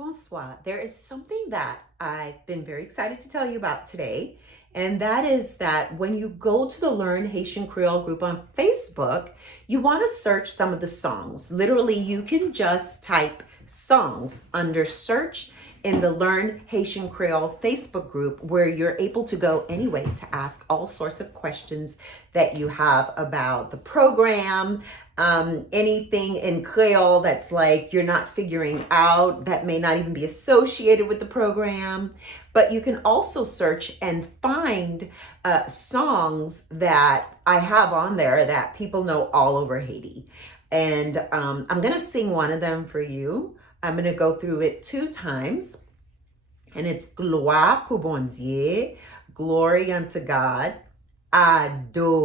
Bonsoir. There is something that I've been very excited to tell you about today, and that is that when you go to the Learn Haitian Creole group on Facebook, you want to search some of the songs. Literally, you can just type songs under search in the Learn Haitian Creole Facebook group, where you're able to go anyway to ask all sorts of questions that you have about the program, anything in Creole that's like you're not figuring out, that may not even be associated with the program. But you can also search and find songs that I have on there that people know all over Haiti. And I'm going to sing one of them for you. I'm going to go through it 2 times. And it's Gloire pour bon Dieu, glory unto God, adoration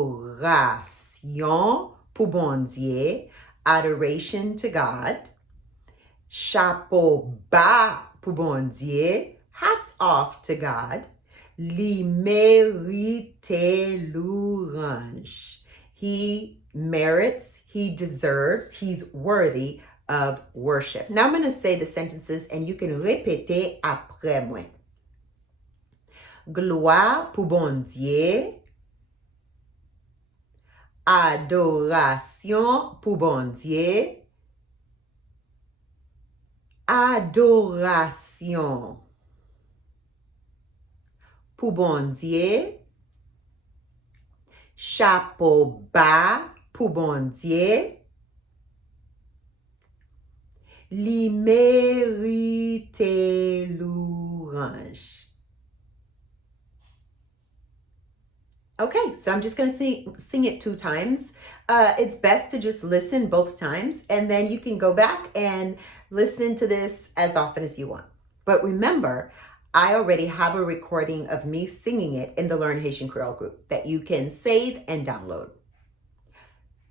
pour bon Dieu, adoration to God, chapeau bas pour bon Dieu, hats off to God, li mérite l'orange. He merits, he deserves, he's worthy of worship. Now I'm going to say the sentences and you can répéter après moi. Gloire pour bon Dieu. Adoration pour bon Dieu. Adoration pour bon Dieu. Chapeau bas pour bon Dieu. Li mérite l'orange. Okay, so I'm just going to sing it 2 times. It's best to just listen both times, and then you can go back and listen to this as often as you want. But remember, I already have a recording of me singing it in the Learn Haitian Creole group that you can save and download.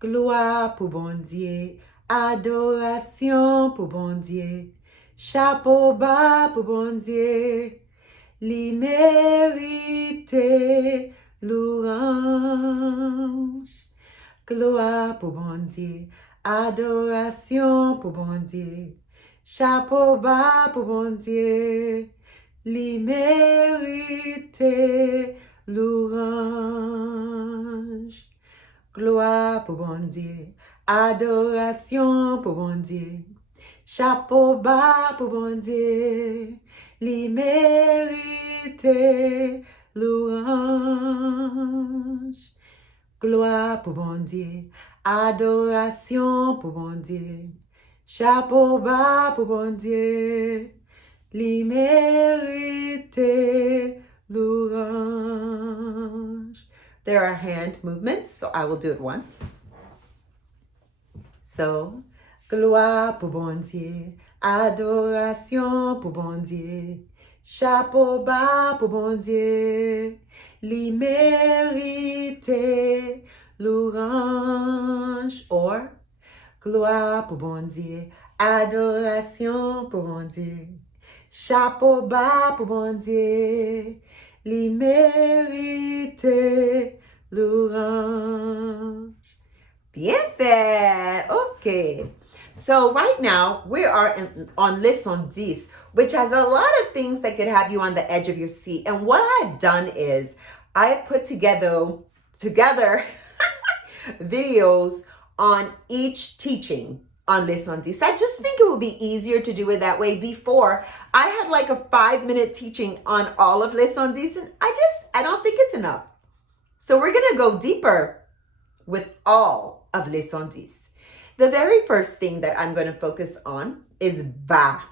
Gloire pour bon Dieu, adoration pour bon Dieu, chapeau bas pour bon Dieu, li mérite l'orange. Gloire pour bon Dieu, adoration pour bon Dieu, chapeau bas pour bon Dieu, li mérite l'orange. Gloire pour bon Dieu, adoration pour bon Dieu, chapeau bas pour bon Dieu, li mérite l'orange. Gloire pour bon Dieu, adoration pour bon Dieu, chapeau bas pour bon Dieu, li mérite l'orange. There are hand movements, so I will do it once. So, gloire pour bon Dieu, adoration pour bon Dieu, chapeau bas pour bon Dieu, li mérite l'orange. Or, gloire pour bon Dieu, adoration pour bon Dieu, chapeau bas pour bon Dieu, li mérite l'orange. Bien fait. Okay. So right now we are on Leçon 10, which has a lot of things that could have you on the edge of your seat. And what I've done is I have put together videos on each teaching on Leçon 10. I just think it would be easier to do it that way. Before, I had like a 5-minute teaching on all of Leçon 10, and I don't think it's enough. So we're going to go deeper with all of Leçon 10. The very first thing that I'm going to focus on is va.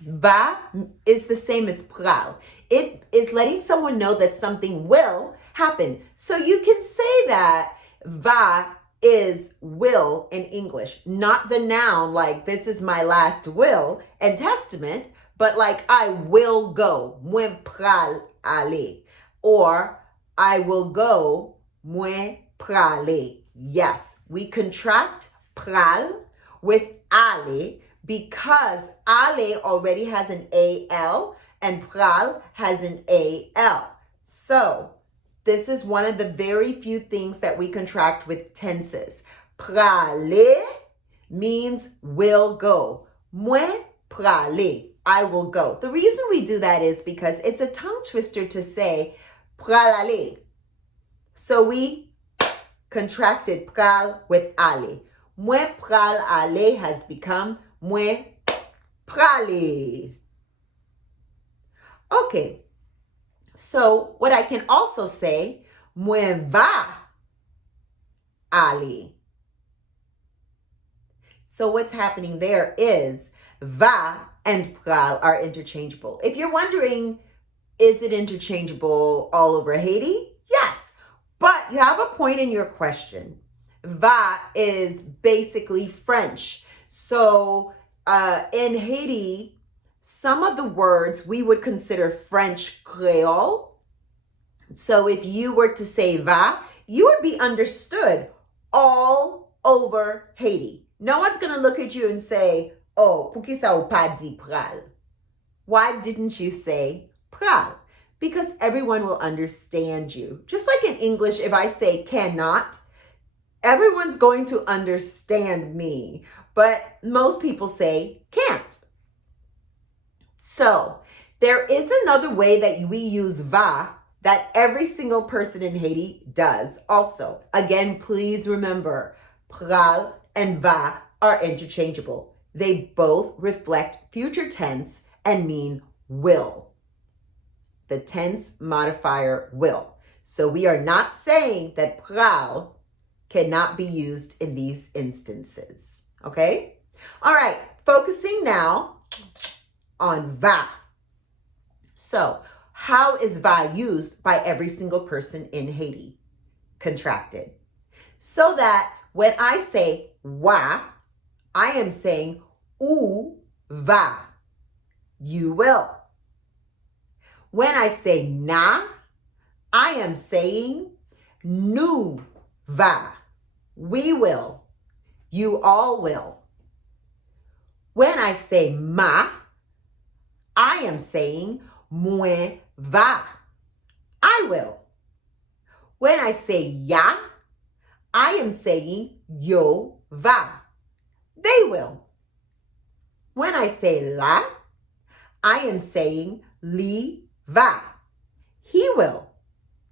Va is the same as pral. It is letting someone know that something will happen. So you can say that va is will in English, not the noun like this is my last will and testament, but like I will go, mwen pral ale, or I will go, mwen prale. Yes, we contract pral with ale because ale already has an AL and pral has an AL. So this is one of the very few things that we contract with tenses. Prale means will go. Mwen prale. I will go. The reason we do that is because it's a tongue twister to say pral aller. So we contracted pral with aller. Mwen pral aller has become mwen prale. Okay, so what I can also say, mwen va aller. So what's happening there is va and pral are interchangeable. If you're wondering, is it interchangeable all over Haiti? Yes, but you have a point in your question. Va is basically French. So in Haiti, some of the words we would consider French Creole. So if you were to say va, you would be understood all over Haiti. No one's going to look at you and say, oh, pou ki sa ou pa di pral? Why didn't you say pral? Because everyone will understand you. Just like in English, if I say cannot, everyone's going to understand me. But most people say can't. So there is another way that we use va that every single person in Haiti does also. Again, please remember, pral and va are interchangeable. They both reflect future tense and mean will. The tense modifier will. So we are not saying that pral cannot be used in these instances. Okay? All right, focusing now on va. So, how is va used by every single person in Haiti? Contracted. So that when I say wa, I am saying ou va, you will. When I say na, I am saying nous va, we will, you all will. When I say ma, I am saying mwen va, I will. When I say ya, I am saying yo va, they will. When I say la, I am saying li va, he will,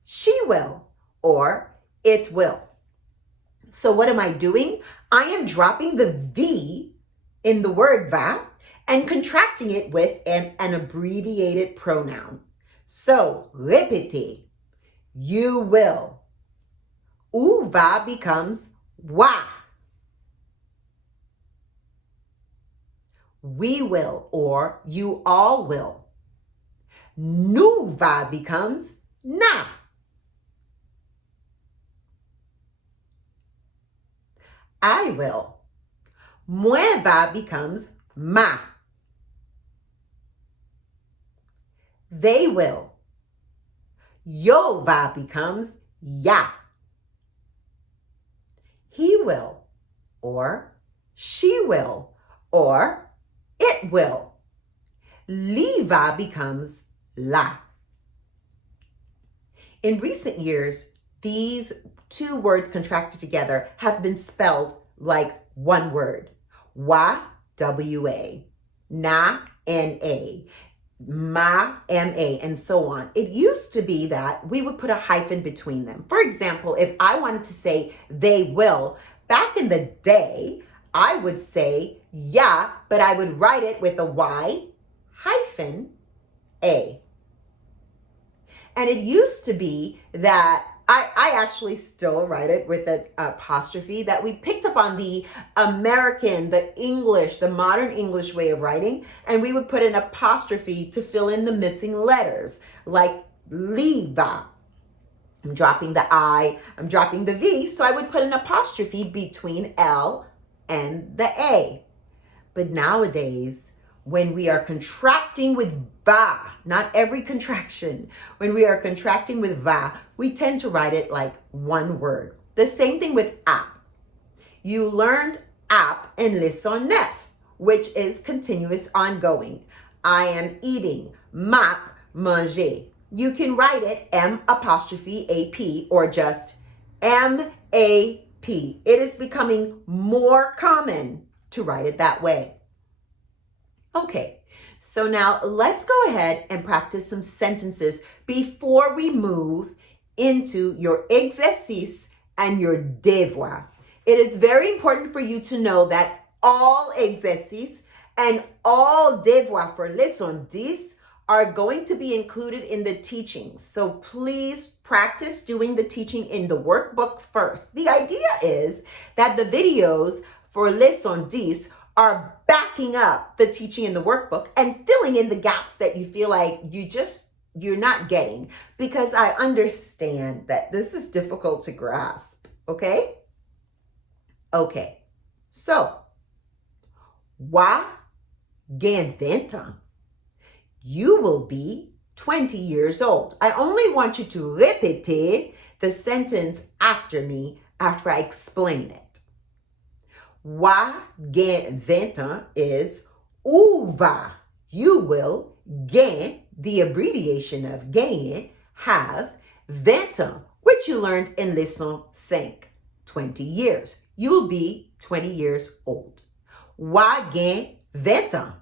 she will, or it will. So what am I doing? I am dropping the V in the word va and contracting it with an abbreviated pronoun. So, répétez, you will. Ou va becomes wa. We will, or you all will. Nous va becomes na. I will. Mwen va becomes ma. They will. Yo va becomes ya. He will, or she will, or it will. Li va becomes la. In recent years, these two words contracted together have been spelled like one word. Wa, W-A, na, N-A, ma, M-A, and so on. It used to be that we would put a hyphen between them. For example, if I wanted to say they will, back in the day, I would say ya, but I would write it with a Y hyphen A. And it used to be that I actually still write it with an apostrophe that we picked up on the American, the English, the modern English way of writing, and we would put an apostrophe to fill in the missing letters, like liva. I'm dropping the I, I'm dropping the V, so I would put an apostrophe between L and the A. But nowadays, when we are contracting with va, not every contraction, when we are contracting with va, we tend to write it like one word. The same thing with app. You learned app in leçon neuf, which is continuous ongoing. I am eating, map, manger. You can write it M''AP or just M-A-P. It is becoming more common to write it that way. Okay, So now let's go ahead and practice some sentences before we move into your exercice and your devoir. It is very important for you to know that all exercices and all devoir for leçon 10 are going to be included in the teachings. So please practice doing the teaching in the workbook first. The idea is that the videos for leçon 10 are backing up the teaching in the workbook and filling in the gaps that you feel like you're not getting, because I understand that this is difficult to grasp, okay? Okay, so, wa gen 20 ans. You will be 20 years old. I only want you to répéter the sentence after me after I explain it. Wa gen 20 ans is uva. You will gain, the abbreviation of gain, have 20 ans, which you learned in leçon 5, 20 years. You'll be 20 years old. Wa gen 20 ans.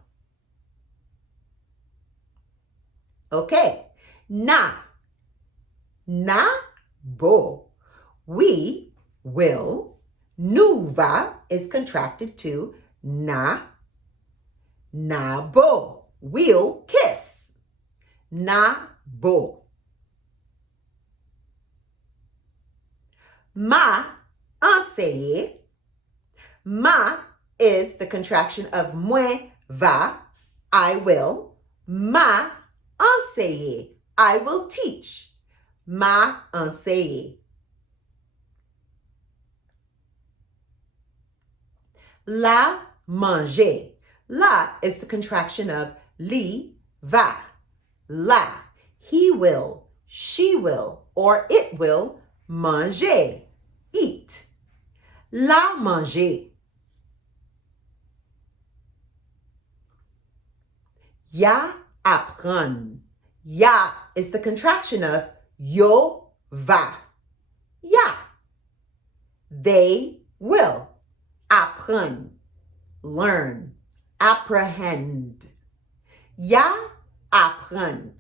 Okay. Na bo. We will. Nuva is contracted to na bo. We'll kiss. Na bo. Ma enseigner. Ma is the contraction of moi va, I will. Ma enseigner, I will teach. Ma enseigner. La manger. La is the contraction of li va. La. He will, she will, or it will manger. Eat. La manger. Ya apprendre. Ya is the contraction of yo va. Ya. They will. Apprendre. Learn. Apprehend. Ya apprendre.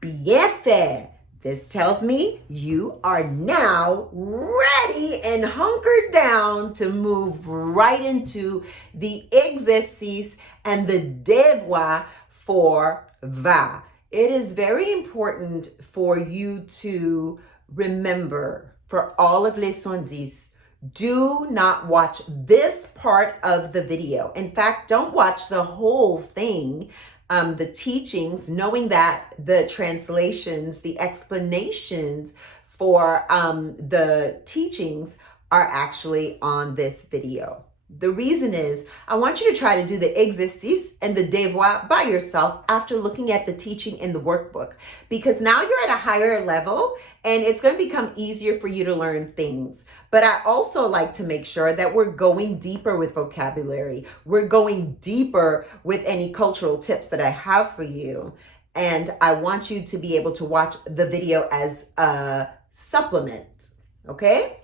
Bien faire. This tells me you are now ready and hunkered down to move right into the exercice and the devoir for va. It is very important for you to remember, for all of leçon 10, do not watch this part of the video. In fact, don't watch the whole thing. The teachings, knowing that the translations, the explanations for the teachings are actually on this video. The reason is I want you to try to do the exercice and the devoir by yourself after looking at the teaching in the workbook, because now you're at a higher level and it's going to become easier for you to learn things. But I also like to make sure that we're going deeper with vocabulary. We're going deeper with any cultural tips that I have for you. And I want you to be able to watch the video as a supplement. Okay?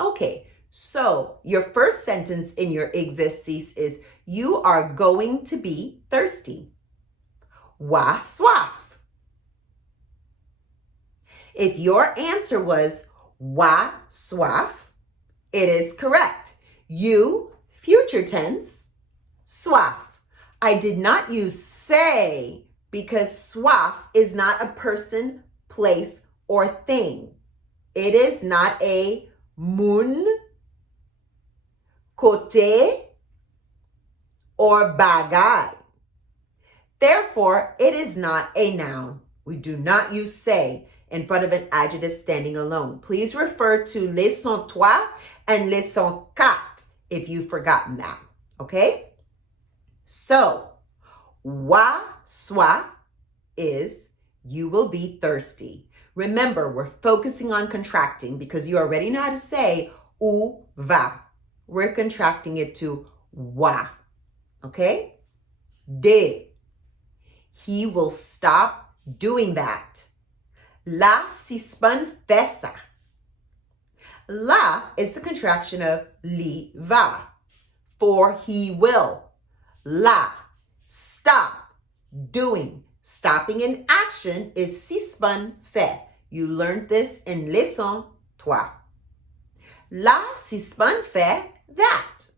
Okay. So your first sentence in your exercice is, you are going to be thirsty. Wa soif. If your answer was wa soif, it is correct. You, future tense, soif. I did not use say because soif is not a person, place, or thing. It is not a moun, côté, or bagay. Therefore, it is not a noun. We do not use say in front of an adjective standing alone. Please refer to leçon 3 and leçon 4 if you've forgotten that, okay? So, wa soif is you will be thirsty. Remember, we're focusing on contracting because you already know how to say ou va. We're contracting it to wa, okay? De. He will stop doing that. La suspend fait ça. La is the contraction of li va. for he will. La, stop, doing. Stopping in action is suspend fait. You learned this in leçon 3. La suspend fait that.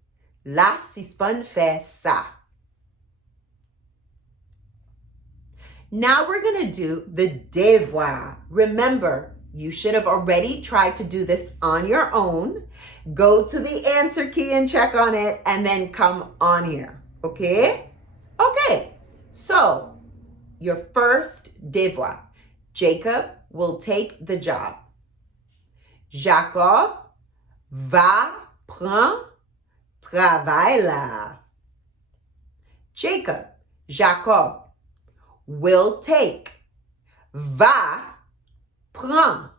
La suspend fait ça. Now we're going to do the devoir. Remember, you should have already tried to do this on your own. Go to the answer key and check on it and then come on here. Okay? Okay. So, your first devoir. Jacob will take the job. Jacob va prendre travail là. Jacob will take, va prendre,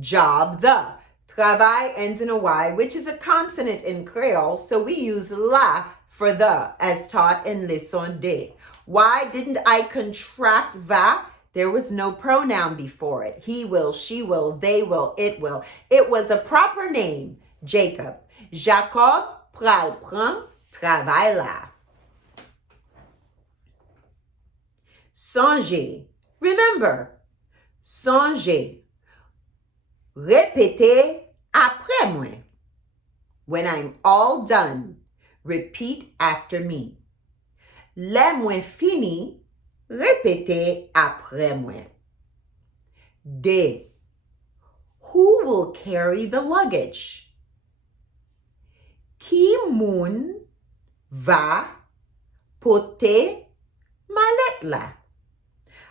job the. Travail ends in a Y, which is a consonant in Creole, so we use la for the, as taught in leçon deux. Why didn't I contract va? There was no pronoun before it. He will, she will, they will, it will. It was a proper name, Jacob. Jacob pral prend travail là. Songez. Remember, songez. Répétez après moi. When I'm all done, repeat after me. Les moi fini, répétez après moi. D. Who will carry the luggage? Qui moun va porter mallette là?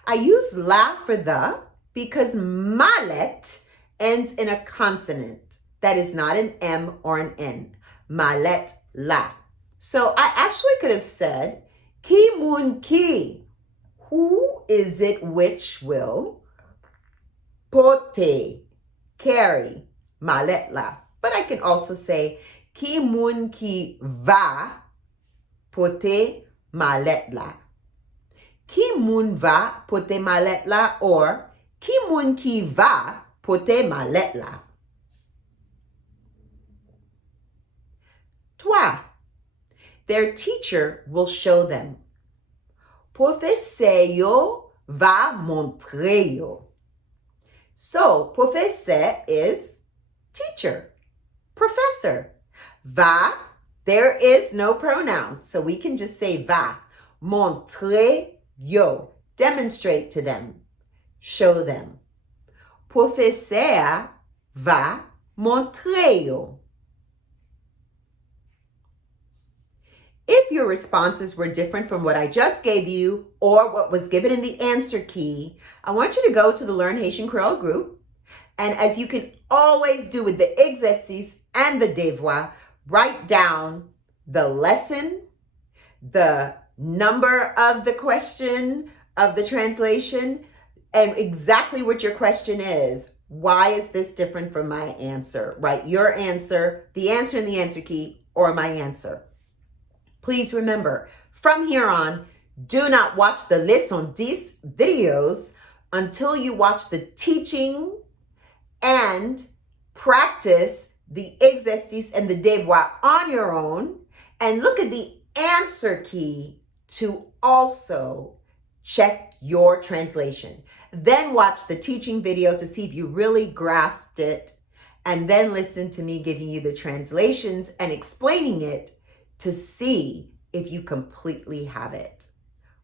I use la for the because mallette ends in a consonant that is not an M or an N. Mallette la. So I actually could have said, qui moun qui? Who is it which will porter, carry, mallette la? But I can also say, qui moun qui va porter mallette la? Qui moun va porter mallette la? Or, qui moun qui va porter mallette la? Toi. Their teacher will show them. Professeur yo va montrer yo. So, professeur is teacher, professor. Va, there is no pronoun, so we can just say va. Montrer yo, demonstrate to them, show them. Professeur va montrer yo. If your responses were different from what I just gave you or what was given in the answer key, I want you to go to the Learn Haitian Creole group. And as you can always do with the exercice and the devoir, write down the lesson, the number of the question, of the translation, and exactly what your question is. Why is this different from my answer? Write your answer, the answer in the answer key, or my answer. Please remember, from here on, do not watch the leçon 10 videos until you watch the teaching and practice the exercice and the devoir on your own, and look at the answer key to also check your translation. Then watch the teaching video to see if you really grasped it, and then listen to me giving you the translations and explaining it to see if you completely have it.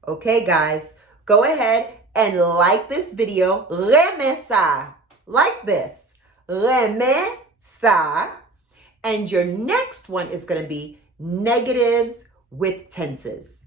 Okay, guys, go ahead and like this video. Remets ça. Like this. Remets ça. And your next one is going to be negatives with tenses.